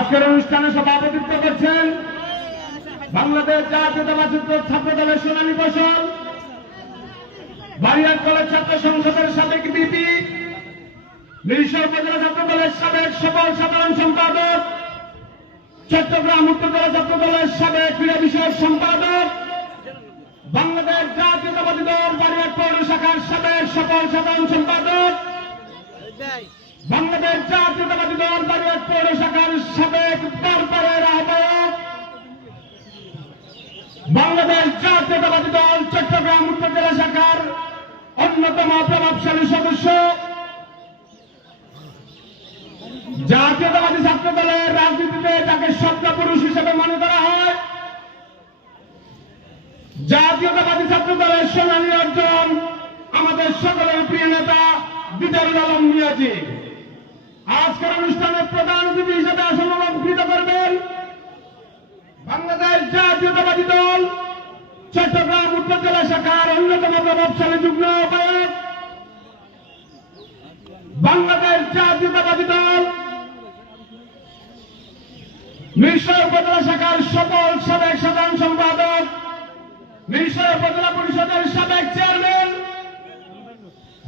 আজকের অনুষ্ঠানে সভাপতিত্ব করছেন বাংলাদেশ জাতীয়তাবাদী ছাত্র দলের সোনালী ফসল, বারিয়ার কলেজ ছাত্র সংসদের সাবেক ভিপি, মিরসরাই উপজেলা ছাত্র দলের সাবেক সফল সাধারণ সম্পাদক, চট্টগ্রাম উত্তর জেলা ছাত্র দলের সাবেক ক্রীড়া বিষয়ক সম্পাদক, বাংলাদেশ জাতীয়তাবাদী দল বারিয়ার পৌর শাখার সাবেক সফল সাধারণ সম্পাদক, বাংলাদেশ জাতীয়তাবাদী দল বারিয়ার পৌর শাখার সাবেক দরবারের আহ্বায়ক, বাংলাদেশ জাতীয়তাবাদী দল চট্টগ্রাম উত্তর জেলা শাখার অন্যতম প্রভাবশালী সদস্য, জাতীয়তাবাদী ছাত্র দলের রাজনীতিতে যাকে শব্দপুরুষ হিসেবে মনে করা হয়, জাতীয়তাবাদী ছাত্র দলের সোনালী অর্জন, আমাদের সকলের প্রিয় নেতা দিদারুল আলম মিয়াজি আজকের অনুষ্ঠানের প্রধান অতিথি হিসেবে আসন অলঙ্কৃত করবেন বাংলাদেশ জাতীয়তাবাদী দল চট্টগ্রাম উত্তর জেলা শাখার অন্যতম প্রভাবশালী যুগ্ম আহ্বায়ক, বাংলাদেশ জাতীয়তাবাদী দল মিরসরাই উপজেলা শাখার সকল সাবেক সাধারণ সম্পাদক, মিরসরাই উপজেলা পরিষদের সাবেক চেয়ারম্যান,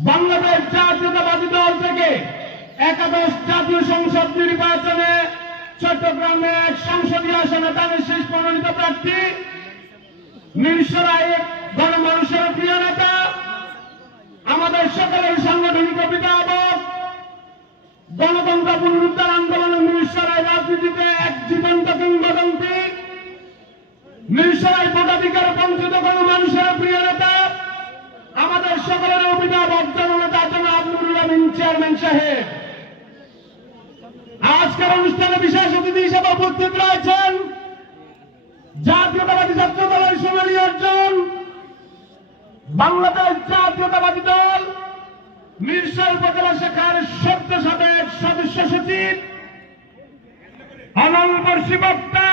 বাংলাদেশ জাতীয়তাবাদী দল থেকে একাদশ জাতীয় সংসদ নির্বাচনে চট্টগ্রামে এক সংসদীয় আসনে দানের শেষ মনোনীত প্রার্থী, মিরসরাই গণমানুষের প্রিয় নেতা, আমাদের সকলের সাংগঠনিক অভিভাবক, গণতন্ত্র পুনরুদ্ধার আন্দোলনে মিরসরাই রাজনীতিতে এক জীবন্ত কিংবদন্তি, মিরসরাই ভোটাধিকার বঞ্চিত গণমানুষের প্রিয় নেতা, আমাদের সকলের অভিভাবক জননেতা জনাব নুরুল আমিন চেয়ারম্যান সাহেব আজকের অনুষ্ঠানে বিশেষ অতিথি হিসেবে উপস্থিত রয়েছেন জাতীয়তাবাদী ছাত্র দলের সোনালী অর্জন, বাংলাদেশ জাতীয়তাবাদী দল মিরসরাই উপজেলা শাখার সদ্য সাবেক সদস্য সচিব, অনল বর্ষী বক্তা,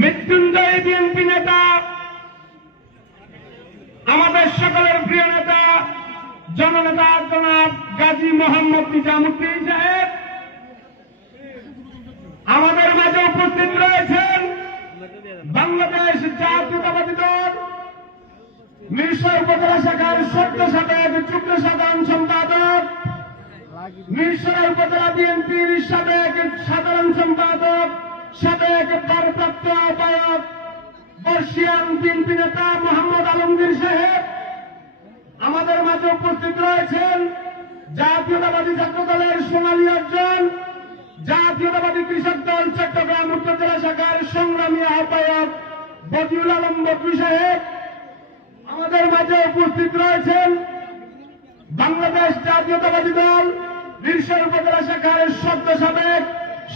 মৃত্যুঞ্জয় বিএনপি নেতা, আমাদের সকলের প্রিয় নেতা জননেতা জনাব গাজী মোহাম্মদ নিজামুদ্দিন সাহেব আমাদের মাঝে উপস্থিত রয়েছেন বাংলাদেশ জাতীয়তাবাদী দল মিরসরাই উপজেলা শাখার সদ্য সাবেক যুগ্ম সাধারণ সম্পাদক, মিরসরাই উপজেলা বিএনপির সাবেক সাধারণ সম্পাদক, সাবেক ভারপ্রাপ্ত আহ্বায়ক, বর্ষিয়ান বিএনপি নেতা মোহাম্মদ আলমগীর সাহেব আমাদের মাঝে উপস্থিত রয়েছেন জাতীয়তাবাদী ছাত্র দলের সোনালী অর্জন, জাতীয়তাবাদী কৃষক দল চট্টগ্রাম উত্তর জেলা শাখার সংগ্রামী আহ্বায়ক বদিউল আলম বদরু সাহেব আমাদের মাঝে উপস্থিত রয়েছেন বাংলাদেশ জাতীয়তাবাদী দল মিরসরাই উপজেলা শাখার সদ্য সাবেক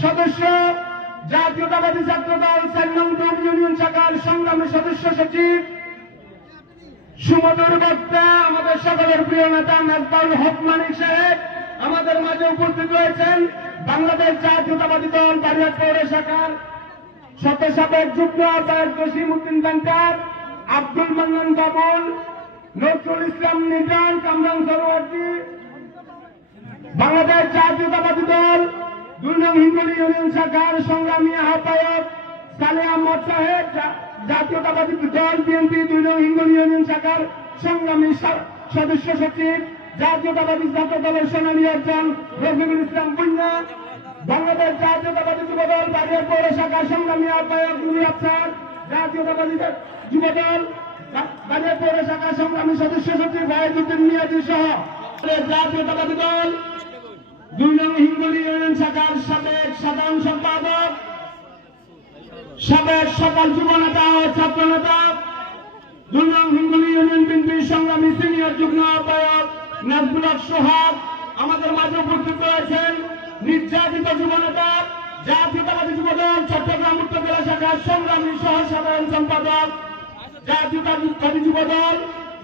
সদস্য, জাতীয়তাবাদী ছাত্র দল ৪ নং ইউনিয়ন শাখার সংগ্রামী সদস্য সচিব, সুমধুর বক্তা, আমাদের সকলের প্রিয় নেতা মেজবাউল হক মানিক সাহেব আমাদের মাঝে উপস্থিত রয়েছেন বাংলাদেশ জাতীয়তাবাদী দল বারিয়ার পৌর শাখার সদ্য সাবেক যুগ্ম আহ্বায়ক জসিম উদ্দিন ব্যাংকার, আব্দুল মান্নান বাবুল, নজরুল ইসলাম নিজাম, কামরান সরোয়ার্দী, বাংলাদেশ জাতীয়তাবাদী দল ২ নং হিঙ্গলি ইউনিয়ন শাখার সংগ্রামী আহ্বায়ক সালেহ আহমদ সাহেব, জাতীয়তাবাদী দল বিএনপি ২ নং হিঙ্গলি ইউনিয়ন শাখার সংগ্রামী সদস্য সচিব, জাতীয়তাবাদী ছাত্র দলের সোনালী অর্জন রফিকুল ইসলাম বুন্না, বাংলাদেশ জাতীয়তাবাদী যুব দল বারিয়ার পৌর শাখার সংগ্রামী আহ্বায়ক নুরি আফসার, জাতীয়তাবাদী যুব দল বারিয়ার পৌর শাখার সংগ্রামী সদস্য সচিব ওয়াহিদুদ্দিন মিয়াজি সহ জাতীয়তাবাদী দল ২ নং হিঙ্গলি ইউনিয়ন শাখার সাবেক সাধারণ সম্পাদক, সাবেক সকল যুব নেতা ও ছাত্র নেতা, ২ নং হিঙ্গলি ইউনিয়ন বিএনপির সংগ্রামী সিনিয়র যুগ্ম আহ্বায়ক নাজমুল হক সোহাগ আমাদের মাঝে উপস্থিত রয়েছেন নির্যাতিত যুব নেতা, জাতীয়তাবাদী যুব দল চট্টগ্রাম উত্তর জেলা শাখার সংগ্রামী সহ সাধারণ সম্পাদক, জাতীয়তাবাদী যুব দল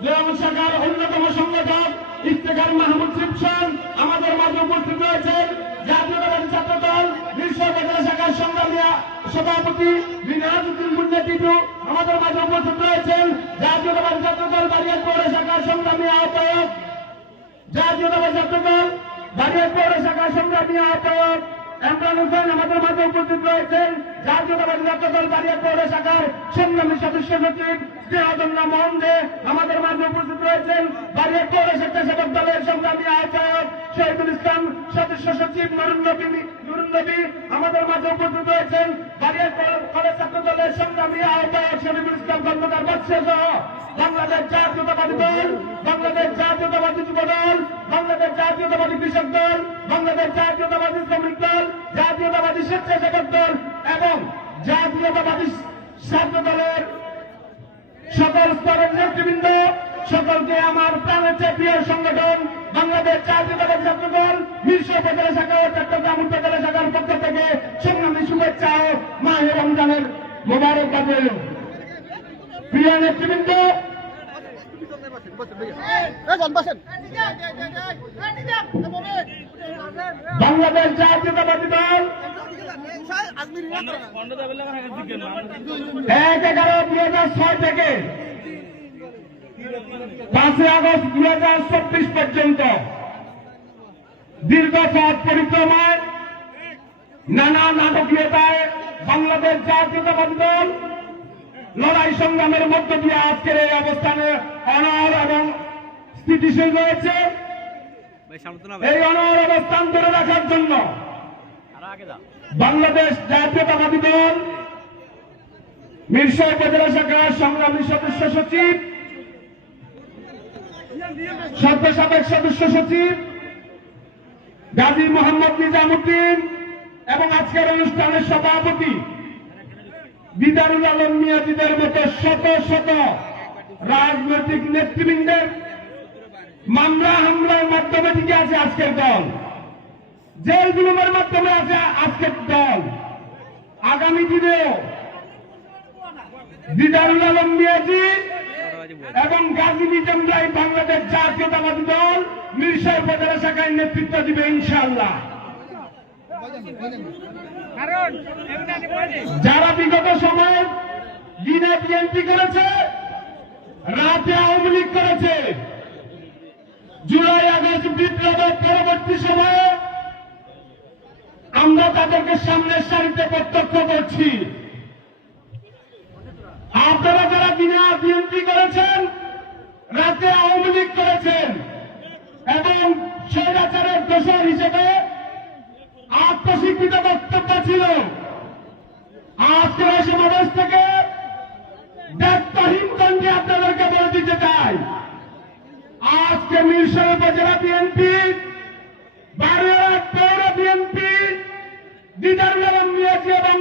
লেওয়ান শাখার অন্যতম সংগঠক ইফতেখার মাহমুদ শিবসন আমাদের মাঝে উপস্থিত রয়েছেন জাতীয়তাবাদী ছাত্র দল মিরসরাই উপজেলা শাখার সংগ্রামী সভাপতি মিনহাজউদ্দিন মুন্না টিটু আমাদের মাঝে উপস্থিত রয়েছেন জাতীয়তাবাদী ছাত্র দল বারিয়ার পৌর শাখার সংগ্রামী আহ্বায়ক, জাতীয়তাবাদী ছাত্র দল বারিয়ার পৌর শাখার সংগ্রামী আহ্বায়ক ইমরান হোসেন আমাদের মাঝে উপস্থিত রয়েছেন। জাতীয়তাবাদী ছাত্র দল বাড়িয়া পৌর শাখার সংগ্রামী সদস্য সচিব স্নেহাদন্না মোহন দে আমাদের মাঝে উপস্থিত রয়েছেন। বাড়িয়া পৌর স্বেচ্ছাসেবক দলের সংগ্রামী আহ্বায়ক শহীদুল ইসলাম সদস্য সচিব নুরুন নবী আমাদের মাঝে উপস্থিত রয়েছেন। বাড়িয়া কলেজ ছাত্র দলের সংগ্রামী আহ্বায়ক শহীদুল ইসলাম কর্মকার বাদশাহ সহ বাংলাদেশ জাতীয়তাবাদী দল, বাংলাদেশ জাতীয়তাবাদী যুব দল, বাংলাদেশ জাতীয়তাবাদী কৃষক দল, বাংলাদেশ জাতীয়তাবাদী শ্রমিক দল, জাতীয়তাবাদী স্বেচ্ছাসেবক দল এবং জাতীয়তাবাদী ছাত্র দলের সকল স্তরের নেতৃবৃন্দ, সকলকে আমার প্রাণের চেয়ে প্রিয় সংগঠন বাংলাদেশ জাতীয়তাবাদী ছাত্র দল মিরসরাই উপজেলা শাখা ও চট্টগ্রাম উপজেলা শাখার পক্ষ থেকে সংগ্রামী শুভেচ্ছা ও মাহে রমজানের মোবারকবাদ রইল। প্রিয় নেতৃবৃন্দ, বাংলাদেশ জাতীয়তাবাদী দল 1/11/2006 থেকে 5 আগস্ট 2024 পর্যন্ত দীর্ঘ পথ পরিক্রমায় নানা নাটকীয়তায় বাংলাদেশ জাতীয়তাবাদী দল লড়াই সংগ্রামের মধ্য দিয়ে আজকের এই অবস্থানে অনড় এবং স্থিতিশীল রয়েছে। এই অনড় অবস্থান ধরে রাখার জন্য বাংলাদেশ জাতীয়তাবাদী দল মিরসরাই উপজেলা শাখার সংগ্রামী সদস্য সচিব, সাবেক সদস্য সচিব গাজী মোহাম্মদ নিজামুদ্দিন এবং আজকের অনুষ্ঠানের সভাপতি দিদারুল আলম মিয়াজিদের মতো শত শত রাজনৈতিক নেতৃবৃন্দের মামলা হামলার মাধ্যমে টিকে আছে আজকের দল, জেল জুলুমের মাধ্যমে আছে আজকের দল। আগামী দিনেও দিদারুল আলম মিয়াজি এবং গাজী নিজামুদ্দিন বাংলাদেশ জাতীয়তাবাদী দল মিরসরাই উপজেলা শাখায় নেতৃত্ব দিবে ইনশাআল্লাহ। যারা বিগত সময়ে দিনে বিএনপি করেছে, রাতে আওয়ামী লীগ করেছে, জুলাই আগস্ট বিপ্লবের পরবর্তী সময়ে আমরা তাদেরকে সামনের সারিতে প্রত্যক্ষ করছি। আপনারা যারা দিনে বিএনপি করেছেন, রাতে আওয়ামী লীগ করেছেন এবং স্বৈরাচারের দোষর হিসেবে আত্মস্বীকৃত বক্তব্য ছিল, আজকের সমাবেশ থেকে দায়িত্বহীন কণ্ঠে আপনাদেরকে বলে দিতে চাই, আজকে মিরসরাই উপজেলা বিএনপি, বারোয়ার পৌর বিএনপি দিদারুল আলম মিয়াজি এবং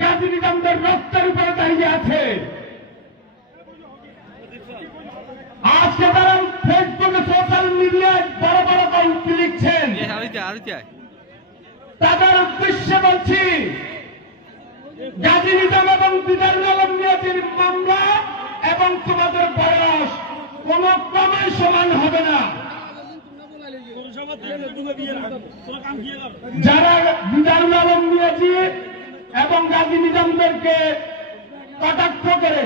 গাজী নিজামদের রক্তের উপরে দাঁড়িয়ে আছে। আজকে তারা ফেসবুকে সোশ্যাল মিডিয়ায় বড় বড় কণ্ঠে লিখছেন, তাদের উদ্দেশ্যে বলছি, গাজী নিজাম এবং দিদারুল আলম মিয়াজির মামলা এবং তোমাদের বয়স কোন ক্রমে সমান হবে না। যারা দিদারুল আলম মিয়াজি এবং গাজী নিজামদেরকে কটাক্ষ করে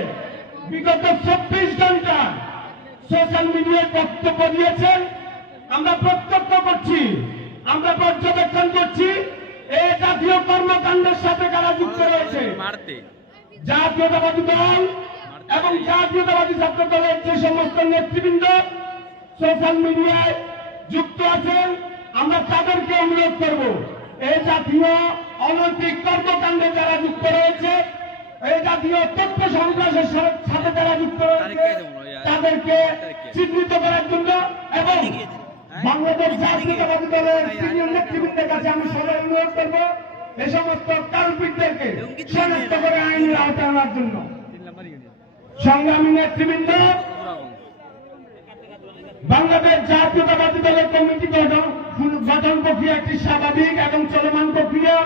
বিগত 24 ঘন্টা সোশ্যাল মিডিয়ায় বক্তব্য দিয়েছেন, আমরা প্রত্যক্ষ করছি, আমরা পর্যবেক্ষণ করছি এই জাতীয় কর্মকাণ্ডের সাথে কারা যুক্ত রয়েছে। জাতীয়তাবাদী দল এবং জাতীয়তাবাদী ছাত্র দলের যে সমস্ত নেতৃবৃন্দ সোশ্যাল মিডিয়ায় যুক্ত আছেন, আমরা তাদেরকে অনুরোধ করব, এই জাতীয় অনৈতিক কর্মকাণ্ডে যারা যুক্ত রয়েছে, এই জাতীয় তথ্য সন্ত্রাসের সাথে যারা যুক্ত রয়েছে, তাদেরকে চিহ্নিত করার জন্য এবং বাংলাদেশ জাতীয়তাবাদী দলের সিনিয়র নেতৃবৃন্দের কাছে আমি সবাই অনুরোধ করব এই সমস্ত কালপিটদেরকে শনাক্ত করে আইনের আওতায় আনার জন্য। সংগ্রামী নেতৃবৃন্দ, বাংলাদেশ জাতীয়তাবাদী দলের কমিটি গঠন প্রক্রিয়া একটি স্বাভাবিক এবং চলমান প্রক্রিয়া।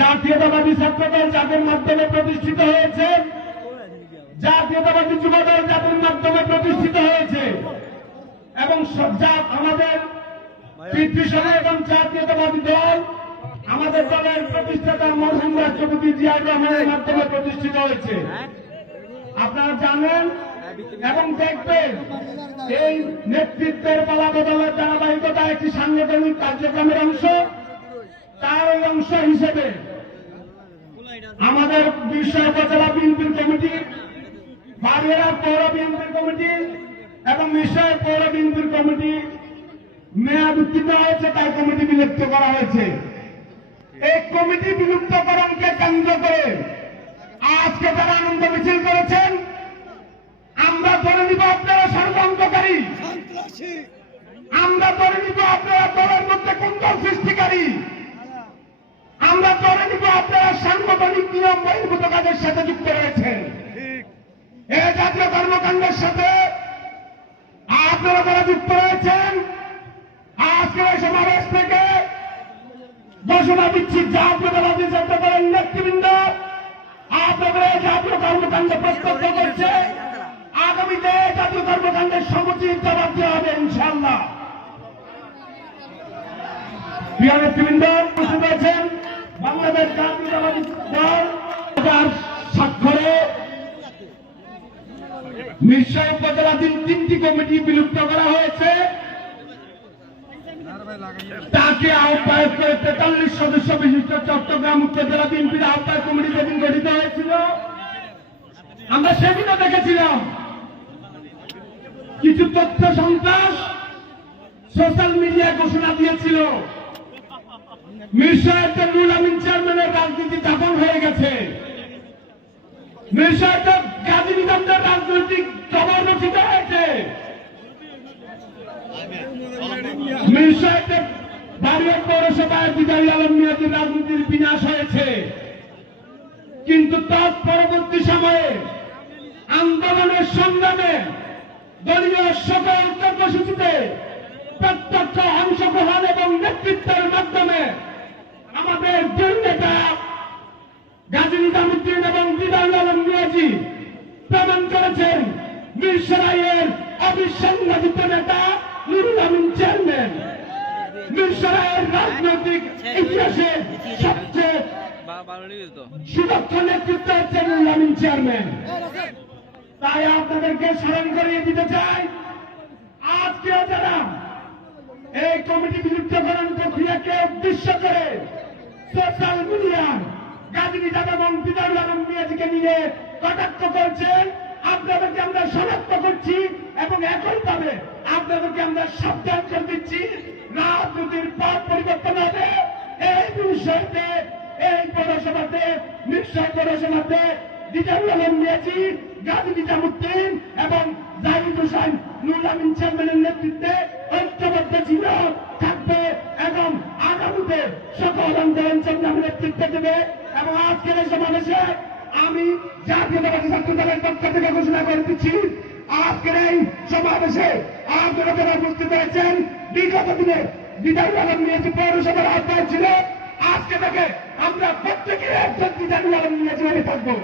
জাতীয়তাবাদী ছাত্র দল যাদের মাধ্যমে প্রতিষ্ঠিত হয়েছে, জাতীয়তাবাদী যুব দল যাদের মাধ্যমে প্রতিষ্ঠিত হয়েছে এবং আমাদের পিতৃসভা এবং জাতীয়তাবাদী দল আমাদের দলের প্রতিষ্ঠাতা মরহুম রাষ্ট্রপতি জিয়াউর রহমানের মাধ্যমে প্রতিষ্ঠিত হয়েছে। আপনারা জানেন এবং দেখবেন এই নেতৃত্বের পালা বদলের ধারাবাহিকতা একটি সাংগঠনিক কার্যক্রমের অংশ। অংশ হিসেবে আমাদের বিশ্ব উপজেলা বিএনপির কমিটি, বাগেরহাট পৌর বিএনপির কমিটি এবং মিরসরাই পৌর বিএনপির কমিটি মেয়াদ উত্তীর্ণ হয়েছে, তাই কমিটি বিলুপ্ত করা হয়েছে। এই কমিটি বিলুপ্তকরণকে কেন্দ্র করে আজকে যারা আনন্দ মিছিল করেছেন, আমরা ধরে নিব আপনারা ষড়যন্ত্রকারী, আমরা ধরে নিব আপনারা দলের মধ্যে কুন্দল সৃষ্টিকারী, আমরা ধরে নিব আপনারা সাংগঠনিক নিয়ম বহির্ভূত কাজের সাথে যুক্ত রয়েছেন। এই জাতীয় কর্মকাণ্ডের সাথে আপনারা যারা যুক্ত রয়েছেন, আজকের এই সমাবেশ থেকে ঘোষণা দিচ্ছি, জাতীয়তাবাদী ছাত্র দলের নেতৃবৃন্দ আপনাদের এই জাতীয় কর্মকাণ্ড প্রত্যক্ষ করছে। আগামীতে জাতীয় কর্মকাণ্ডের সমুচিত জবাব দেওয়া হবে ইনশাআল্লাহ। প্রিয় নেতৃবৃন্দ উপস্থিত রয়েছেন, বাংলাদেশ জাতীয়তাবাদী দল স্বাক্ষরে মিরসরাই উপজেলাধীন 3টি কমিটি বিলুপ্ত করা হয়েছে। তাকে আহ্বায়ক করে 43 সদস্য বিশিষ্ট চট্টগ্রাম উত্তর জেলা বিএনপির আহ্বায়ক কমিটি যেদিন গঠিত হয়েছিল, আমরা সেদিনও দেখেছিলাম কিছু তথ্য সন্ত্রাস সোশ্যাল মিডিয়ায় ঘোষণা দিয়েছিল মিরসরাইতে নুরুল আমিন চেয়ারম্যানের রাজনীতি দাফন হয়ে গেছে, মিরসরাইতে গাজী নিজামদের রাজনৈতিক জবর রচিত হয়েছে, মিরসরাইতে বাগেরহাট পৌরসভায় বিজয়ী আলম মিয়াজির রাজনীতির বিনাশ হয়েছে। কিন্তু তার পরবর্তী সময়ে আন্দোলনের সংগ্রামে দলীয় সকল কর্মসূচিতে প্রত্যক্ষ অংশগ্রহণ এবং নেতৃত্বের মাধ্যমে আমাদের দুই নেতা গাজী নিজামুদ্দিন এবং বিজয়ী আলম মিয়াজি প্রমাণ করেছেন মিরসরাইয়ের অবিসংবাদিত নেতা নুরুল আমিন চেয়ারম্যান মিরসরাইয়ের রাজনৈতিক ইতিহাসে সবচেয়ে সুদক্ষ নেতৃত্ব হচ্ছে নুরুল আমিন চেয়ারম্যান। তাই আপনাদেরকে স্মরণ করিয়ে দিতে চাই, আজকেও যারা এই কমিটি বিলুপ্তকরণ প্রক্রিয়াকে উদ্দেশ্য করে সোশ্যাল মিডিয়ায় গাজী নিজাম এবং বিজয়ী আলম মিয়াজিকে নিয়ে কটাক্ষ করছেন, আপনাদেরকে আমরা শনাক্ত করছি এবং একইভাবে আপনাদেরকে আমরা সাবধান করে দিচ্ছি, রাজনীতির পথ পরিবর্তন হবে। এই বিষয়তে এই পৌরসভাতে মিরসরাই পৌরসভাতে বিজয়ী আলম মিয়াজি, গাজী নিজামুদ্দিন এবং জাহিদ হোসেন নুরুল আমিন চেয়ারম্যানের নেতৃত্বে ঐক্যবদ্ধ ছিল থাকবে এবং আগামীতে সকল আন্দোলন সংগ্রামের নেতৃত্ব দেবে। এবং আজকের এই সমাবেশে আমি জাতীয়তাবাদী ছাত্র দলের পক্ষ থেকে ঘোষণা করে দিচ্ছি, আজকের এই সমাবেশে আপনারা যারা উপস্থিত হয়েছেন, বিগত দিনে বিজয়ী আলম মিয়াজি পৌরসভার আহ্বায়ক ছিল, আজকে থেকে আমরা প্রত্যেকের একজন বিজয়ী আলম মিয়াজি হয়ে থাকবো।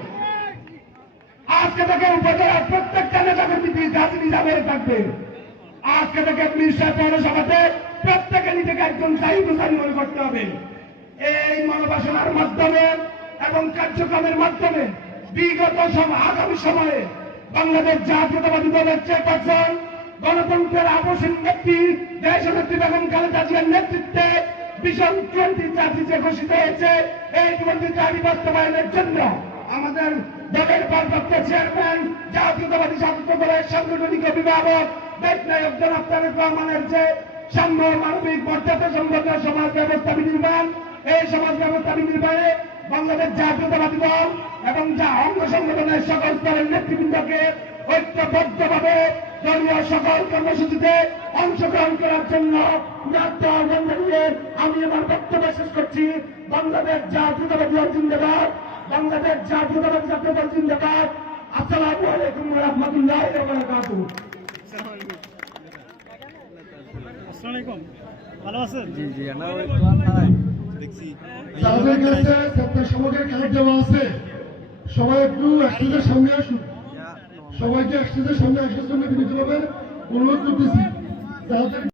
আজকে থেকে উপজেলার প্রত্যেকটা নেতা কর্মী গাজী নিজামের থাকবে। আজকে থেকে মিরসরাই পৌরসভাতে প্রত্যেকে নিজেকে একজন জাহিদ হোসেন মনে করতে হবে। এই মনোবাসনার মাধ্যমে এবং কার্যক্রমের মাধ্যমে বিগত আগামী সময়ে বাংলাদেশ জাতীয়তাবাদী দলের চেয়ারপারসন, গণতন্ত্রের আবশ্যিক নেত্রী দেশনেত্রী বেগম খালেদা জিয়ার নেতৃত্বে ভিশন 2030 যে ঘোষিত হয়েছে, এই 2030 বাস্তবায়নের জন্য আমাদের দলের ভারপ্রাপ্ত চেয়ারম্যান, জাতীয়তাবাদী ছাত্র দলের সাংগঠনিক অভিভাবক দেশনায়ক জনাব তারেক রহমানের যে সাম্য মানবিক মর্যাদা সম্পন্ন সমাজ ব্যবস্থা বিনির্মাণ, এই সমাজ ব্যবস্থা বিনির্মাণে বাংলাদেশ জাতীয়তাবাদী দল এবং অঙ্গ সংগঠনের সকল স্তরের নেতৃবৃন্দকে ঐক্যবদ্ধভাবে দলীয় সকল কর্মসূচিতে অংশগ্রহণ করার জন্য আহ্বান জানিয়ে আমি আমার বক্তব্য শেষ করছি। বাংলাদেশ জাতীয়তাবাদী দল জিন্দাবাদ, বাংলাদেশ জাতীয়তাবাদী ছাত্র দল জিন্দাবাদ। আসসালামু আলাইকুম ওয়া রাহমাতুল্লাহি ওয়া বারাকাতুহু। আসসালামু আলাইকুম, ভালো আছেন? জি জি, আমরা ওই প্ল্যান থানায় দেখছি যাদের কাছে আপনার সবাইকে কার্ড দেওয়া আছে, সবাই একটু একসাথে সামনে আসুন, সবাইকে একসাথে সামনে আসার জন্য বিনীতভাবে অনুরোধ করতেছি।